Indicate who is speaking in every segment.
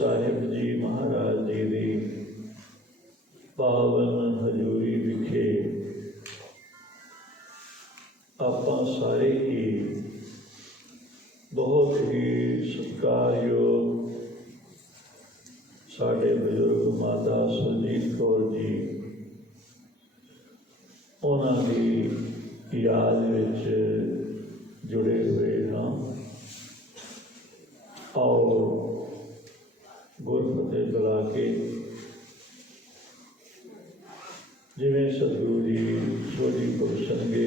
Speaker 1: ਸਾਹਿਬ ਜੀ ਮਹਾਰਾਜ ਜੀ ਦੀ ਪਾਵਨ ਹਜ਼ੂਰੀ ਵਿਖੇ ਆਪਾਂ ਸਾਰੇ ਹੀ ਬਹੁਤ ਹੀ ਸਤਿਕਾਰਯੋਗ ਸਾਡੇ ਬਜ਼ੁਰਗ ਮਾਤਾ ਸੁਰਜੀਤ ਕੌਰ ਜੀ ਉਹਨਾਂ ਦੀ ਯਾਦ ਵਿੱਚ ਜੁੜੇ ਹੋਏ ਹਾਂ। ਔਰ ਗੁਰਫਤਿਹ ਬੁਲਾ ਕੇ ਜਿਵੇਂ ਸਤਿਗੁਰੂ ਜੀ ਸੋਝੀ ਪੁਰਸ਼ਨਗੇ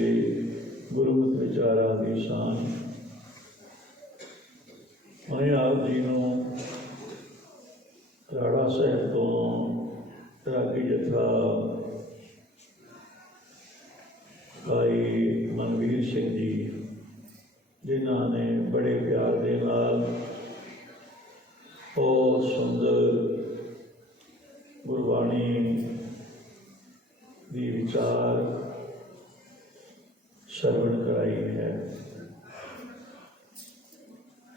Speaker 1: ਗੁਰਮਤਿ ਵਿਚਾਰਾਂ ਮੈਂ ਆਪ ਜੀ ਨੂੰ ਰਾੜਾ ਸਾਹਿਬ ਤੋਂ ਰਾਗੀ ਜਥਾ ਭਾਈ ਮਨਵੀਰ ਸਿੰਘ ਜੀ, ਜਿਨ੍ਹਾਂ ਨੇ ਬੜੇ ਪਿਆਰ ਦੇ ਨਾਲ ਉਹ ਸੁੰਦਰ ਗੁਰਬਾਣੀ ਦੀ ਵਿਚਾਰ ਸਰਵਣ ਕਰਾਈ ਹੈ।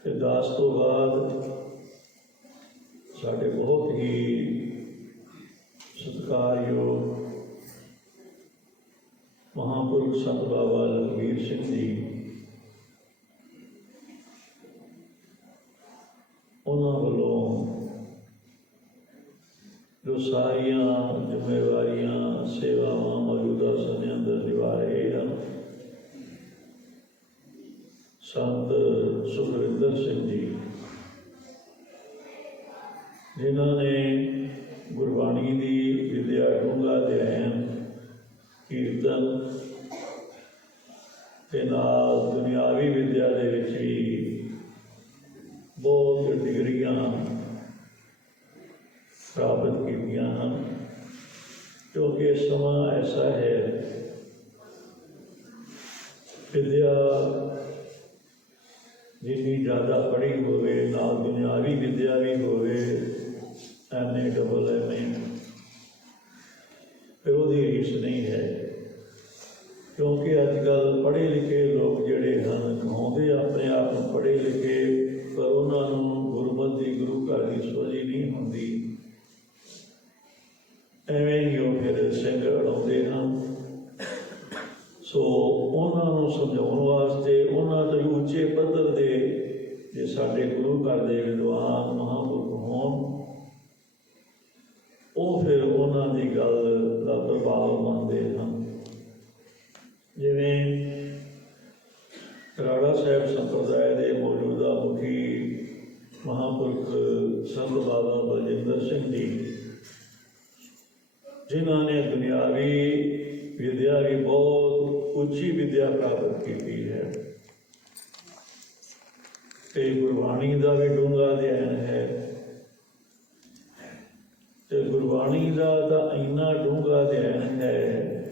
Speaker 1: ਤੇ ਦਾਸ ਤੋਂ ਬਾਅਦ ਸਾਡੇ ਬਹੁਤ ਹੀ ਸਤਿਕਾਰਯੋਗ ਮਹਾਂਪੁਰਖ ਸੰਤ ਬਾਬਾ ਲਖਵੀਰ ਸਿੰਘ ਜੀ। ਉਹਨਾਂ ਵੱਲੋਂ ਜੋ ਸਾਰੀਆਂ ਜ਼ਿੰਮੇਵਾਰੀਆਂ, ਸੇਵਾਵਾਂ ਮੌਜੂਦਾ ਸਮੇਂ ਅੰਦਰ ਨਿਭਾ ਰਹੇ ਹਨ ਸੰਤ ਸੁਖਵਿੰਦਰ ਸਿੰਘ ਜੀ, ਜਿਨ੍ਹਾਂ ਨੇ ਗੁਰਬਾਣੀ ਦੀ ਵਿਦਿਆ ਡੂੰਘਾ ਅਧਿਐਨ, ਕੀਰਤਨ ਤੇ ਨਾਲ ਦੁਨਿਆਵੀ ਵਿਦਿਆ ਦੇ ਵਿੱਚ ਵੀ ਬਹੁਤ ਡਿਗਰੀਆਂ ਪ੍ਰਾਪਤ ਕੀਤੀਆਂ ਹਨ। ਕਿਉਂਕਿ ਸਮਾਂ ਐਸਾ ਹੈ, ਵਿਦਿਆ ਜਿੰਨੀ ਜ਼ਿਆਦਾ ਪੜ੍ਹੀ ਹੋਵੇ, ਨਾਲ ਦੁਨਿਆਵੀ ਵਿਦਿਆ ਵੀ ਹੋਵੇ ਐਮਏ ਡਬਲ ਐਮਏ ਫਿਰ ਉਹਦੀ ਰੀਸ ਨਹੀਂ ਹੈ। ਕਿਉਂਕਿ ਅੱਜ ਕੱਲ ਪੜ੍ਹੇ ਲਿਖੇ ਲੋਕ ਜਿਹੜੇ ਹਨ ਕਹਾਉਂਦੇ ਆਪਣੇ ਆਪ ਨੂੰ ਪੜ੍ਹੇ ਲਿਖੇ ਪਰ ਉਹਨਾਂ ਨੂੰ ਗੁਰਮਤਿ ਦੀ ਗੁਰੂ ਘਰ ਦੀ ਸੋਝੀ ਨਹੀਂ ਹੁੰਦੀ ਐਵੇਂ ਹੀ ਉਹ ਫਿਰ ਸਿੰਘ ਅੜਾਉਂਦੇ ਹਨ ਸੋ ਉਹਨਾਂ ਨੂੰ ਸਮਝਾਉਣ ਵਾਸਤੇ ਉਹਨਾਂ ਤੋਂ ਉੱਚੇ ਪੱਧਰ ਦੇ ਜੇ ਸਾਡੇ ਗੁਰੂ ਘਰ ਦੇ ਵਿਦਵਾਨ ਮਹਾਂਪੁਰਖ ਹੋਣ, ਉਹ ਫਿਰ ਉਹਨਾਂ ਦੀ ਗੱਲ ਦਾ ਪ੍ਰਭਾਵ ਮੰਨਦੇ ਹਨ। ਜਿਵੇਂ ਰਾੜਾ ਸਾਹਿਬ ਸੰਪਰਦਾਇ ਦੇ ਮੌਜੂਦਾ ਮੁਖੀ ਮਹਾਂਪੁਰਖ ਸੰਤ ਬਾਬਾ ਬਲਜਿੰਦਰ ਸਿੰਘ ਜੀ, ਜਿਨ੍ਹਾਂ ਨੇ ਦੁਨਿਆਵੀ ਵਿਦਿਆ ਵੀ ਬਹੁਤ ਉੱਚੀ ਵਿਦਿਆ ਪ੍ਰਾਪਤ ਕੀਤੀ ਹੈ। ਤੇ ਗੁਰਬਾਣੀ ਦਾ ਵੀ ਡੂੰਘਾ ਅਧਿਐਨ ਹੈ। ਤੇ ਗੁਰਬਾਣੀ ਦਾ ਤਾਂ ਇੰਨਾ ਡੂੰਘਾ ਅਧਿਐਨ ਹੈ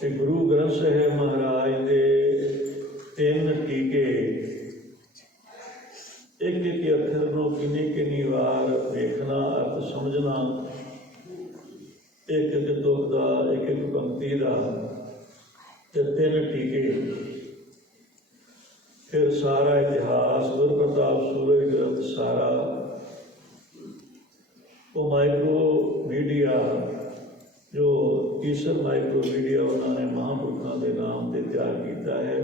Speaker 1: ਕਿ ਗੁਰੂ ਗ੍ਰੰਥ ਸਾਹਿਬ ਮਹਾਰਾਜ ਦੇ ਤਿੰਨ ਟੀਕੇ, ਇੱਕ ਇੱਕ ਅੱਖਰ ਨੂੰ ਕਿੰਨੀ ਕਿੰਨੀ ਵਾਰ ਵੇਖਣਾ, ਅਰਥ ਸਮਝਣਾ, ਇੱਕ ਇੱਕ ਤੁਕ ਦਾ, ਇੱਕ ਇੱਕ ਪੰਕਤੀ ਦਾ ਤੇ ਤਿੰਨ ਟੀਕੇ। ਫਿਰ ਸਾਰਾ ਇਤਿਹਾਸ, ਗੁਰ ਪ੍ਰਤਾਪ ਸੂਰਜ ਗ੍ਰੰਥ ਸਾਰਾ ਉਹ ਮਾਈਕਰੋ ਮੀਡੀਆ ਜੋ ਈਸ਼ਰ ਮਾਈਕਰੋ ਮੀਡੀਆ ਉਹਨਾਂ ਨੇ ਮਹਾਂਪੁਰਖਾਂ ਦੇ ਨਾਮ ਤੇ ਤਿਆਰ ਕੀਤਾ ਹੈ।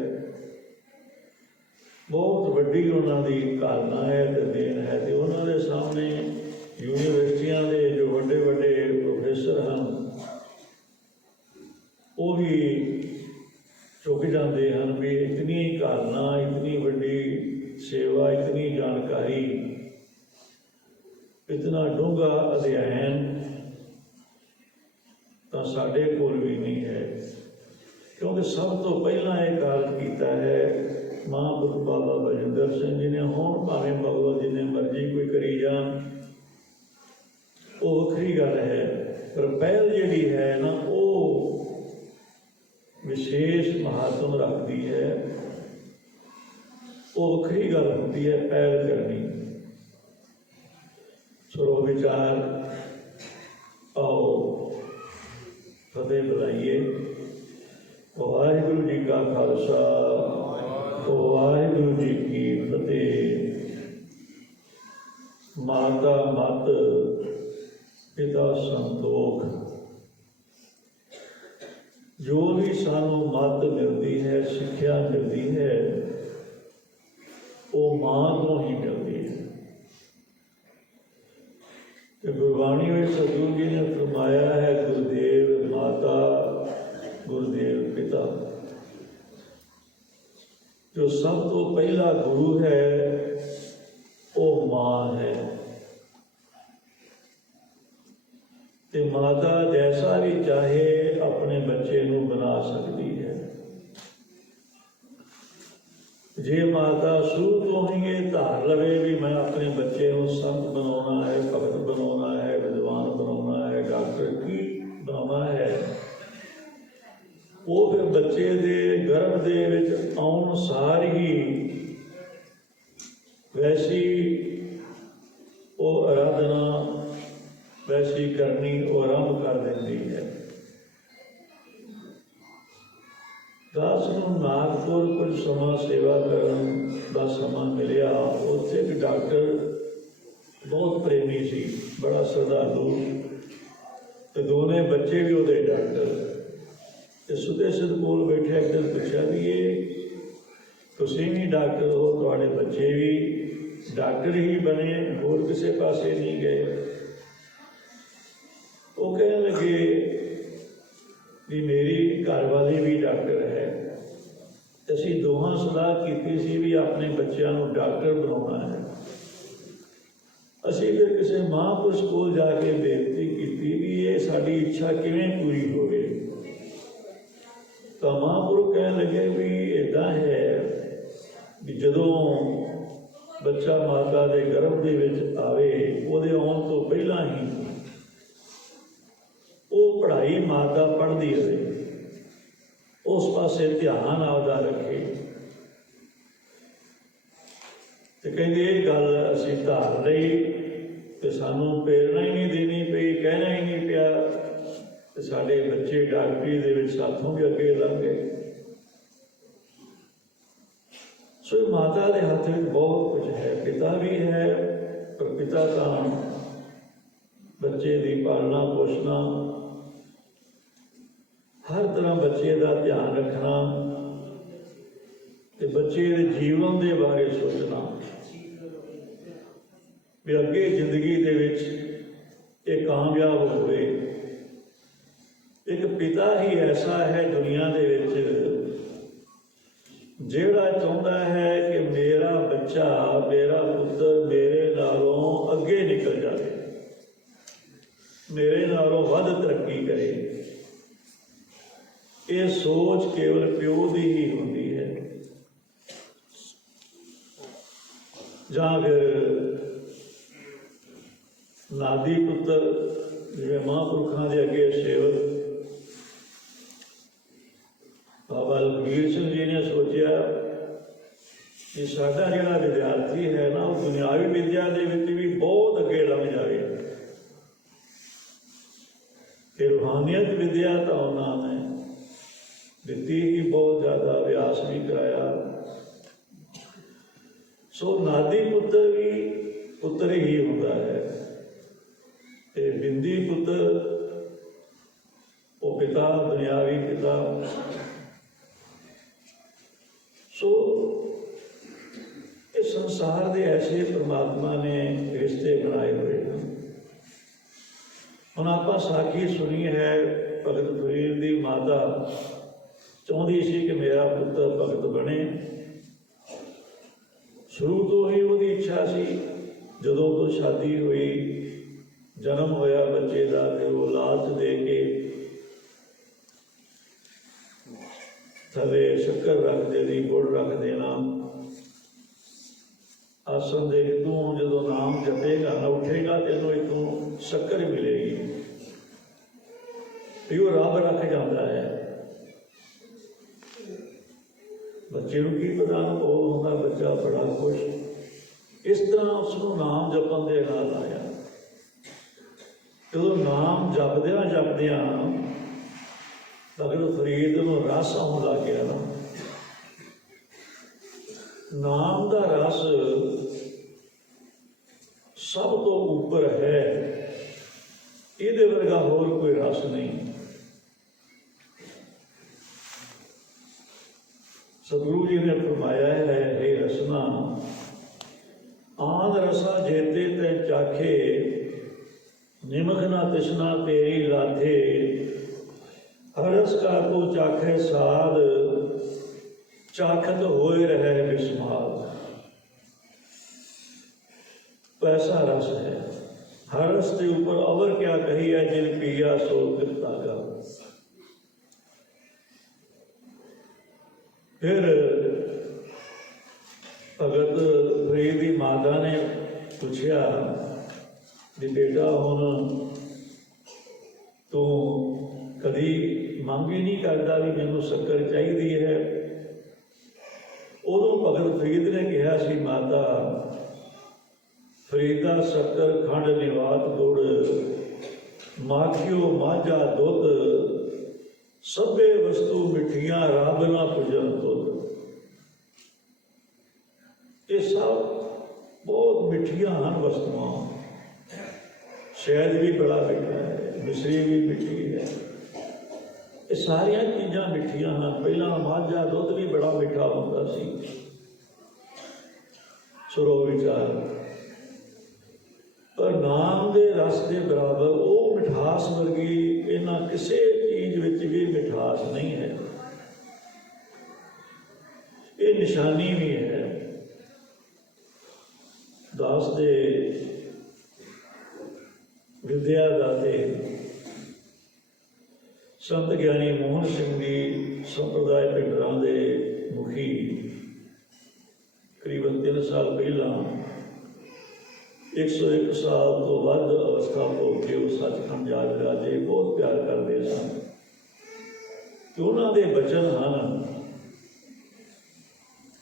Speaker 1: ਬਹੁਤ ਵੱਡੀ ਉਹਨਾਂ ਦੀ ਕਾਰਨਾ ਹੈ ਤੇ ਦੇਣ ਹੈ ਤੇ ਉਹਨਾਂ ਦੇ ਸਾਹਮਣੇ ਯੂਨੀਵਰਸਿਟੀਆਂ ਦੇ ਜੋ ਵੱਡੇ ਵੱਡੇ ਪ੍ਰੋਫੈਸਰ ਹਨ, ਉਹ ਵੀ ਝੁਕ ਜਾਂਦੇ ਹਨ ਵੀ ਇਤਨੀ ਕਾਰਨਾ ਇਤਨੀ ਵੱਡੀ ਸੇਵਾ, ਇਤਨੀ ਜਾਣਕਾਰੀ, ਇਤਨਾ ਡੂੰਘਾ ਅਧਿਐਨ ਤਾਂ ਸਾਡੇ ਕੋਲ ਵੀ ਨਹੀਂ ਹੈ। ਕਿਉਂਕਿ ਸਭ ਤੋਂ ਪਹਿਲਾਂ ਇਹ ਕਾਰਜ ਕੀਤਾ ਹੈ ਮਹਾਂਪੁਰਖ ਬਾਬਾ ਬਲਜਿੰਦਰ ਸਿੰਘ ਜੀ ਨੇ। ਹੁਣ ਭਾਵੇਂ ਭਗਵਤ ਜੀ ਨੇ ਮਰਜ਼ੀ ਕੋਈ ਕਰੀ ਜਾਣ, ਉਹ ਵੱਖਰੀ ਗੱਲ ਹੈ, ਪਰ ਪਹਿਲ ਜਿਹੜੀ ਹੈ ਨਾ, ਉਹ ਵਿਸ਼ੇਸ਼ ਮਹੱਤਵ ਰੱਖਦੀ ਹੈ। ਉਹ ਵੱਖਰੀ ਗੱਲ ਹੁੰਦੀ ਹੈ ਪਹਿਲ ਕਰਨੀ। ਸਰੋ ਵਿਚਾਰ, ਆਓ ਫਤਿਹ ਬੁਲਾਈਏ। ਵਾਹਿਗੁਰੂ ਜੀ ਕਾ ਖਾਲਸਾ, ਵਾਹਿਗੁਰੂ ਜੀ ਕੀ ਫਤਿਹ। ਮਾਤਾ ਮਤ, ਪਿਤਾ ਸੰਤੋ ਜੋ ਵੀ ਸਾਨੂੰ ਮਤ ਮਿਲਦੀ ਹੈ, ਸਿੱਖਿਆ ਮਿਲਦੀ ਹੈ, ਉਹ ਮਾਂ ਤੋਂ ਹੀ ਮਿਲਦੀ ਹੈ। ਤੇ ਗੁਰਬਾਣੀ ਵਿੱਚ ਸਤਿਗੁਰੂ ਜੀ ਨੇ ਫਰਮਾਇਆ ਹੈ, ਗੁਰਦੇਵ ਮਾਤਾ, ਗੁਰਦੇਵ ਪਿਤਾ। ਜੋ ਸਭ ਤੋਂ ਪਹਿਲਾ ਗੁਰੂ ਹੈ, ਉਹ ਮਾਂ ਹੈ। ਤੇ ਮਾਤਾ ਜੈਸਾ ਵੀ ਚਾਹੇ ਆਪਣੇ ਬੱਚੇ ਨੂੰ ਬਣਾ ਸਕਦੀ ਹੈ। ਜੇ ਮਾਤਾ ਸ਼ੁਰੂ ਤੋਂ ਹੀ ਇਹ ਧਾਰ ਲਵੇ ਵੀ ਮੈਂ ਆਪਣੇ ਬੱਚੇ ਨੂੰ ਸੰਤ ਬਣਾਉਣਾ ਹੈ, ਭਗਤ ਬਣਾਉਣਾ ਹੈ, ਵਿਦਵਾਨ ਬਣਾਉਣਾ ਹੈ, ਡਾਕਟਰ ਕੀ ਬਣਾਉਣਾ ਹੈ, ਉਹ ਫਿਰ ਬੱਚੇ ਦੇ ਗਰਭ ਦੇ ਵਿੱਚ ਆਉਣ ਸਾਰ ਹੀ ਵੈਸੀ ਉਹ ਅਰਾਧਨਾ ਵੈਸੀ ਕਰਨੀ ਉਹ ਆਰੰਭ ਕਰ ਦਿੰਦੀ ਹੈ। ਦਾਸ ਨੂੰ ਨਾਗਪੁਰ ਕੁਝ ਸਮਾਂ ਸੇਵਾ ਕਰਨ ਦਾ ਸਮਾਂ ਮਿਲਿਆ। ਉੱਥੇ ਇੱਕ ਡਾਕਟਰ ਬਹੁਤ ਪ੍ਰੇਮੀ ਸੀ, ਬੜਾ ਸਰਦਾਲੂ ਤੇ ਦੋਨੇ ਬੱਚੇ ਵੀ ਉਹਦੇ ਡਾਕਟਰ। ਤੇ ਸੁਦੇ ਸਿਰ ਕੋਲ ਬੈਠੇ ਇੱਕ ਦਿਨ ਪੁੱਛਿਆ ਵੀ ਇਹ ਤੁਸੀਂ ਵੀ ਡਾਕਟਰ ਹੋ, ਤੁਹਾਡੇ ਬੱਚੇ ਵੀ ਡਾਕਟਰ ਹੀ ਬਣੇ, ਹੋਰ ਕਿਸੇ ਪਾਸੇ ਨਹੀਂ ਗਏ। ਕਹਿਣ ਲੱਗੇ ਵੀ ਮੇਰੀ ਘਰਵਾਲੀ ਵੀ ਡਾਕਟਰ ਹੈ। ਅਸੀਂ ਦੋਹਾਂ ਸਲਾਹ ਕੀਤੀ ਸੀ ਵੀ ਆਪਣੇ ਬੱਚਿਆਂ ਨੂੰ ਡਾਕਟਰ ਬਣਾਉਣਾ ਹੈ। ਅਸੀਂ ਫਿਰ ਕਿਸੇ ਮਹਾਂਪੁਰਸ਼ ਕੋਲ ਜਾ ਕੇ ਬੇਨਤੀ ਕੀਤੀ ਵੀ ਇਹ ਸਾਡੀ ਇੱਛਾ ਕਿਵੇਂ ਪੂਰੀ ਹੋਵੇ। ਤਾਂ ਮਹਾਂਪੁਰਖ ਕਹਿਣ ਲੱਗੇ ਵੀ ਇਦਾਂ ਹੈ ਵੀ ਜਦੋਂ ਬੱਚਾ ਮਾਤਾ ਦੇ ਗਰਭ ਦੇ ਵਿੱਚ ਆਵੇ, ਉਹਦੇ ਆਉਣ ਤੋਂ ਪਹਿਲਾਂ ਹੀ ਉਹ ਪੜ੍ਹਾਈ ਮਾਤਾ ਪੜ੍ਹਦੀ ਰਹੇ ਉਸ ਪਾਸੇ ਧਿਆਨ ਆਪਦਾ ਰੱਖੇ। ਤੇ ਕਹਿੰਦੇ, ਇਹ ਗੱਲ ਅਸੀਂ ਧਾਰ ਲਈ ਤੇ ਸਾਨੂੰ ਪ੍ਰੇਰਣਾ ਹੀ ਨਹੀਂ ਦੇਣੀ ਪਈ, ਕਹਿਣਾ ਹੀ ਨਹੀਂ ਪਿਆ। ਤੇ ਸਾਡੇ ਬੱਚੇ ਡਾਕਟਰੀ ਦੇ ਵਿੱਚ ਸਾਥੋਂ ਵੀ ਅੱਗੇ ਲੰਘ ਸੋ ਇਹ ਮਾਤਾ ਦੇ ਹੱਥ ਵਿੱਚ ਬਹੁਤ ਕੁਝ ਹੈ। ਪਿਤਾ ਵੀ ਹੈ, ਪਰ ਪਿਤਾ ਤਾਂ ਬੱਚੇ ਦੀ ਪਾਲਣਾ ਪੋਸ਼ਣਾ ਹਰ ਤਰ੍ਹਾਂ ਬੱਚੇ ਦਾ ਧਿਆਨ ਰੱਖਣਾ ਤੇ ਬੱਚੇ ਦੇ ਜੀਵਨ ਦੇ ਬਾਰੇ ਸੋਚਣਾ। ਵੀ ਅੱਗੇ ਜ਼ਿੰਦਗੀ ਦੇ ਵਿੱਚ ਇਹ ਕਾਮਯਾਬ ਹੋਵੇ। ਇੱਕ ਪਿਤਾ ਹੀ ਐਸਾ ਹੈ ਦੁਨੀਆ ਦੇ ਵਿੱਚ ਜਿਹੜਾ ਚਾਹੁੰਦਾ ਹੈ ਕਿ ਮੇਰਾ ਬੱਚਾ, ਮੇਰਾ ਪੁੱਤਰ ਮੇਰੇ ਨਾਲੋਂ ਅੱਗੇ ਨਿਕਲ ਜਾਵੇ। ਮੇਰੇ ਨਾਲੋਂ ਵੱਧ ਤਰੱਕੀ ਕਰੇ। ਇਹ ਸੋਚ ਕੇਵਲ ਪਿਓ ਦੀ ਹੀ ਹੁੰਦੀ ਹੈ। ਜਾਂ ਫਿਰ ਨਾਦੀ ਪੁੱਤਰ, ਜਿਵੇਂ ਮਹਾਂਪੁਰਖਾਂ ਦੇ ਅੱਗੇ ਸੇਵਕ, ਬਾਬਾ ਲਖਬੀਰ ਸਿੰਘ ਜੀ ਨੇ ਸੋਚਿਆ ਕਿ ਸਾਡਾ ਜਿਹੜਾ ਵਿਦਿਆਰਥੀ ਹੈ ਨਾ, ਉਹ ਦੁਨਿਆਵੀ ਵਿਦਿਆ ਦੇ ਵਿੱਚ ਵੀ ਬਹੁਤ ਅੱਗੇ ਲੰਘ ਜਾਵੇ। ਤੇ ਰੂਹਾਨੀਅਤ ਵਿਦਿਆ ਤਾਂ ਉਹਨਾਂ ਨੇ ਦਿੱਤੀ ਹੀ ਬਹੁਤ ਜ਼ਿਆਦਾ, ਅਭਿਆਸ ਵੀ ਕਰਾਇਆ। ਸੋ ਨਾਦੀ ਪੁੱਤਰ ਵੀ ਪੁੱਤਰ ਹੀ ਹੁੰਦਾ ਹੈ। ਤੇ ਬਿੰਦੀ ਪੁੱਤਰ, ਉਹ ਪਿਤਾ ਦੁਨਿਆਵੀ ਪਿਤਾ। ਸੋ ਇਸ ਸੰਸਾਰ ਦੇ ਐਸੇ ਪ੍ਰਮਾਤਮਾ ਨੇ ਰਿਸ਼ਤੇ ਬਣਾਏ ਹੋਏ ਹਨ। ਹੁਣ ਆਪਾਂ ਸਾਖੀ ਸੁਣੀ ਹੈ ਭਗਤ ਫਰੀਦ ਦੀ ਮਾਤਾ। ਚਾਹੁੰਦੀ ਸੀ ਕਿ ਮੇਰਾ ਪੁੱਤਰ ਭਗਤ ਬਣੇ। ਸ਼ੁਰੂ ਤੋਂ ਹੀ ਉਹਦੀ ਇੱਛਾ ਸੀ, ਜਦੋਂ ਤੋਂ ਸ਼ਾਦੀ ਹੋਈ, ਜਨਮ ਹੋਇਆ ਬੱਚੇ ਦਾ ਤੇ ਉਹ ਲਾਲਚ ਦੇ ਕੇ ਥੱਲੇ ਸ਼ੱਕਰ ਰੱਖ ਦੇਣੀ ਗੁੜ ਰੱਖ ਦੇਣਾ ਆਸਨ ਦੇ ਕੇ ਤੂੰ ਜਦੋਂ ਨਾਮ ਜਪੇਗਾ, ਨਾ ਉੱਠੇਗਾ ਤੈਨੂੰ ਇਤੋਂ ਸ਼ੱਕਰ ਮਿਲੇਗੀ। ਵੀ ਉਹ ਰੱਬ ਰੱਖ ਜਾਂਦਾ ਹੈ। ਬੱਚੇ ਨੂੰ ਕੀ ਪਤਾ? ਉਹ ਹੁੰਦਾ ਬੱਚਾ ਬੜਾ ਖੁਸ਼। ਇਸ ਤਰ੍ਹਾਂ ਉਸ ਨੂੰ ਨਾਮ ਜਪਣ ਦੇ ਨਾਲ ਆਇਆ। ਜਦੋਂ ਨਾਮ ਜਪਦਿਆਂ ਜਪਦਿਆਂ ਭਗਤ ਫਰੀਦ ਨੂੰ ਰਸ ਆਉਣ ਲੱਗ ਗਿਆ ਨਾ। ਨਾਮ ਦਾ ਰਸ ਸਭ ਤੋਂ ਉੱਪਰ ਹੈ। ਇਹਦੇ ਵਰਗਾ ਹੋਰ ਕੋਈ ਰਸ ਨਹੀਂ। ਸਤਿਗੁਰੂ ਜੀ ਨੇ ਫਰਮਾਇਆ ਹੈ ਇਹ ਰਸਨਾ ਆਨ ਰਸਾ ਜੇਤੇ ਤੇ ਚਾਖੇ, ਨਿਮਖ ਨਾ ਤਿਸ਼ਨਾ ਤੇਰੀ ਲਾਥੇ ਹਰਸ ਕਾ ਕੋ ਚਾਖੇ ਸਾਧ, ਚਾਖਤ ਹੋਏ ਰਹੇ ਬਿਸਮਾਲ ਪੈਸਾ ਰਸ ਹੈ, ਹਰਸ ਦੇ ਉੱਪਰ ਅਵਰ ਕਿਆ ਕਹੀ ਹੈ, ਜਿਨ ਪੀਆ ਸੋ ਕਿਰਤਾ ਗਾ ਫਿਰ ਭਗਤ ਫਰੀਦ ਦੀ ਮਾਤਾ ਨੇ ਪੁੱਛਿਆ ਵੀ ਬੇਟਾ, ਹੁਣ ਤੂੰ ਕਦੀ ਮੰਗ ਹੀ ਨਹੀਂ ਕਰਦਾ ਵੀ ਮੈਨੂੰ ਸ਼ੱਕਰ ਚਾਹੀਦੀ ਹੈ? ਉਦੋਂ ਭਗਤ ਫਰੀਦ ਨੇ ਕਿਹਾ, ਸੀ ਮਾਤਾ ਫਰੀਦਾ ਸ਼ੱਕਰ ਖੰਡ ਨਿਵਾਤ ਗੁੜ, ਮਾਖਿਓ ਮਾਝਾ ਦੁੱਧ ਸਭੇ ਵਸਤੂ ਮਿੱਠੀਆਂ, ਰੱਬ ਨਾ ਪੁਜਨ ਤੁਧ। ਇਹ ਸਭ ਬਹੁਤ ਮਿੱਠੀਆਂ ਹਨ ਵਸਤੂਆਂ। ਸ਼ਹਿਦ ਵੀ ਬੜਾ ਮਿੱਠਾ ਹੈ, ਮਿਸਰੀ ਵੀ ਮਿੱਠੀ ਹੈ। ਇਹ ਸਾਰੀਆਂ ਚੀਜ਼ਾਂ ਮਿੱਠੀਆਂ ਹਨ। ਪਹਿਲਾਂ ਮਾਝਾ ਦੁੱਧ ਵੀ ਬੜਾ ਮਿੱਠਾ ਹੁੰਦਾ ਸੀ। ਸੁਰੋ ਵਿਚਾਰ ਪਰ ਨਾਮ ਦੇ ਰਸ ਦੇ ਬਰਾਬਰ ਉਹ ਮਿਠਾਸ ਵਰਗੀ ਇਹਨਾਂ ਕਿਸੇ ਚੀਜ਼ ਵਿੱਚ ਵੀ ਮਿਠਾਸ ਨਹੀਂ ਹੈ। ਇਹ ਨਿਸ਼ਾਨੀ ਵੀ ਹੈ। ਦਾਸ ਦੇ ਵਿਦਿਆ ਦਾਤੇ ਸੰਤ ਗਿਆਨੀ ਮੋਹਨ ਸਿੰਘ ਜੀ ਸੰਪਰਦਾਇ ਪਿੰਡਰਾਂ ਦੇ ਮੁਖੀ ਕਰੀਬਨ 3 ਸਾਲ ਪਹਿਲਾਂ 101 ਸਾਲ ਤੋਂ ਵੱਧ ਅਵਸਥਾ ਹੋ ਕੇ ਉਹ ਸੱਚਖੰਡ ਜਾ ਵਿਰਾਜੇ ਬਹੁਤ ਪਿਆਰ ਕਰਦੇ ਸਨ। ਤੇ ਉਹਨਾਂ ਦੇ ਬਚਨ ਹਨ।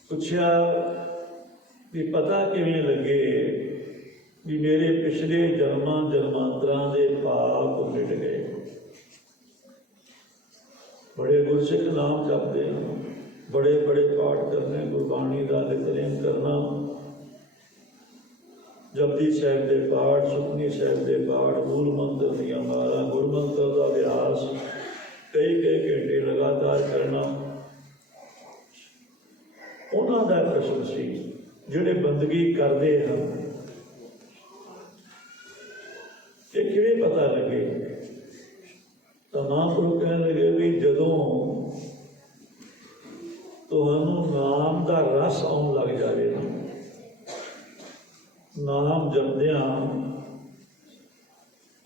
Speaker 1: ਪੁੱਛਿਆ ਵੀ ਪਤਾ ਕਿਵੇਂ ਲੱਗੇ ਵੀ ਮੇਰੇ ਪਿਛਲੇ ਜਨਮਾਂ ਜਨਮਾਂਤਰਾਂ ਦੇ ਪਾਪ ਮਿਟ ਗਏ। ਬੜੇ ਗੁਰਸਿੱਖ ਨਾਮ ਜਪਦੇ ਹਨ। ਬੜੇ ਬੜੇ ਪਾਠ ਕਰਨੇ, ਗੁਰਬਾਣੀ ਦਾ ਨਿਤਨੇਮ ਕਰਨਾ। ਜਪਜੀ ਸਾਹਿਬ ਦੇ ਪਾਠ ਸੁਖਨੀ ਸਾਹਿਬ ਦੇ ਪਾਠ, ਮੂਲ ਮੰਤਰ ਦੀਆਂ ਮਾਲਾ, ਗੁਰਮੰਤਰ ਦਾ ਅਭਿਆਸ। ਕਈ ਕਈ ਘੰਟੇ ਲਗਾਤਾਰ ਕਰਨਾ। ਉਹਨਾਂ ਦਾ ਪ੍ਰਸ਼ਨ ਸੀ ਜਿਹੜੇ ਬੰਦਗੀ ਕਰਦੇ ਹਨ, ਇਹ ਕਿਵੇਂ ਪਤਾ ਲੱਗੇ? ਤਾਂ ਮਹਾਂਪੁਰਖ ਕਹਿਣ ਲੱਗੇ ਵੀ ਜਦੋਂ ਤੁਹਾਨੂੰ ਨਾਮ ਦਾ ਰਸ ਆਉਣ ਲੱਗ ਜਾਵੇ ਨਾ, ਨਾਮ ਜਪਦਿਆਂ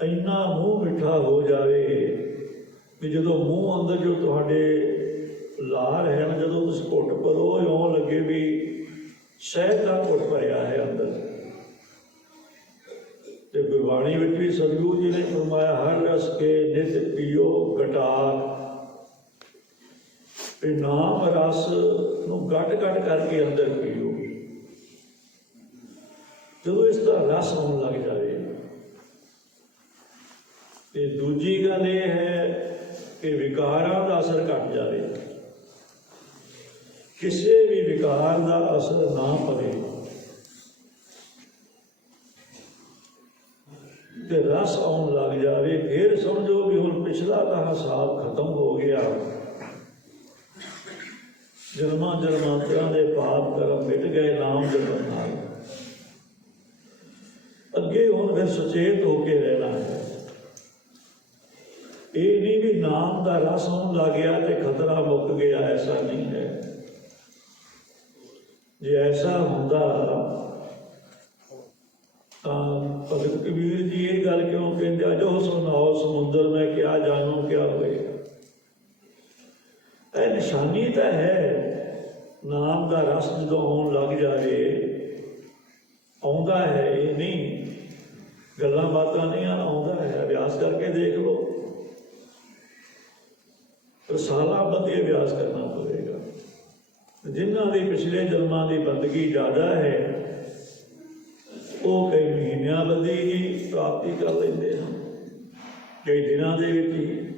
Speaker 1: ਇੰਨਾ ਮੂੰਹ ਮਿੱਠਾ ਹੋ ਜਾਵੇ ਵੀ ਜਦੋਂ ਮੂੰਹ ਅੰਦਰ ਜੋ ਤੁਹਾਡੇ ਲਾਰ ਹੈ ਨਾ, ਜਦੋਂ ਤੁਸੀਂ ਘੁੱਟ ਭਰੋ, ਇਉਂ ਲੱਗੇ ਵੀ ਸਹਿ ਦਾ ਘੁੱਟ ਭਰਿਆ ਹੈ ਅੰਦਰ। ਤੇ ਗੁਰਬਾਣੀ ਵਿੱਚ ਵੀ ਸਤਿਗੁਰੂ ਜੀ ਨੇ ਫਰਮਾਇਆ, ਹਰ ਰਸ ਕੇ ਨਿਤ ਪੀਓ ਗਟਾਰ ਇਹ ਨਾਮ ਰਸ ਨੂੰ ਗਟ ਗਟ ਕਰਕੇ ਅੰਦਰ ਪੀਓ। ਜਦੋਂ ਇਸ ਦਾ ਰਸ ਆਉਣ ਲੱਗ ਜਾਵੇ, ਤੇ ਦੂਜੀ ਗੱਲ ਇਹ ਹੈ ਕਿ ਵਿਕਾਰਾਂ ਦਾ ਅਸਰ ਘਟ ਜਾਵੇ। ਕਿਸੇ ਵੀ ਵਿਕਾਰ ਦਾ ਅਸਰ ਨਾ ਪਵੇ। ਤੇ ਰਸ ਆਉਣ ਲੱਗ ਜਾਵੇ। ਫਿਰ ਸਮਝੋ ਵੀ ਹੁਣ ਪਿਛਲਾ ਤਾਂ ਹਿਸਾਬ ਖਤਮ ਹੋ ਗਿਆ। ਜਨਮਾਂ ਜਨਮਾਂਤਰਾਂ ਦੇ ਪਾਪ ਕਰਮ ਮਿਟ ਗਏ, ਨਾਮ ਜਪਣ ਨਾਲ। ਅੱਗੇ ਹੁਣ ਫਿਰ ਸੁਚੇਤ ਹੋ ਕੇ ਰਹਿਣਾ ਹੈ। ਨਾਮ ਦਾ ਰਸ ਆਉਣ ਲੱਗ ਗਿਆ ਤੇ ਖਤਰਾ ਮੁੱਕ ਗਿਆ, ਐਸਾ ਨਹੀਂ ਹੈ। ਜੇ ਐਸਾ ਹੁੰਦਾ ਤਾਂ ਭਗਤ ਕਬੀਰ ਜੀ ਇਹ ਗੱਲ ਕਿਉਂ ਕਹਿੰਦੇ ਆ? ਜੋ ਸੁਣਾਓ ਸਮੁੰਦਰ ਮੈਂ ਕਿਆ ਜਾਣੂ, ਕਿਆ ਹੋਏ। ਇਹ ਨਿਸ਼ਾਨੀ ਤਾਂ ਹੈ, ਨਾਮ ਦਾ ਰਸ ਜਦੋਂ ਆਉਣ ਲੱਗ ਜਾਵੇ, ਆਉਂਦਾ ਹੈ ਇਹ ਨਹੀਂ। ਗੱਲਾਂ ਬਾਤਾਂ ਨਹੀਂ, ਆਉਂਦਾ ਹੈ। ਅਭਿਆਸ ਕਰਕੇ ਦੇਖ ਲਓ। ਰਸਾਲਾ ਬੱਧੀ ਅਭਿਆਸ ਕਰਨਾ ਪਵੇਗਾ। ਜਿਨ੍ਹਾਂ ਦੀ ਪਿਛਲੇ ਜਨਮਾਂ ਦੀ ਬੰਦਗੀ ਜ਼ਿਆਦਾ ਹੈ, ਉਹ ਕਈ ਮਹੀਨਿਆਂ ਬੱਧੀ ਹੀ ਪ੍ਰਾਪਤੀ ਕਰ ਲੈਂਦੇ ਹਨ। ਕਈ ਦਿਨਾਂ ਦੇ ਵਿੱਚ ਹੀ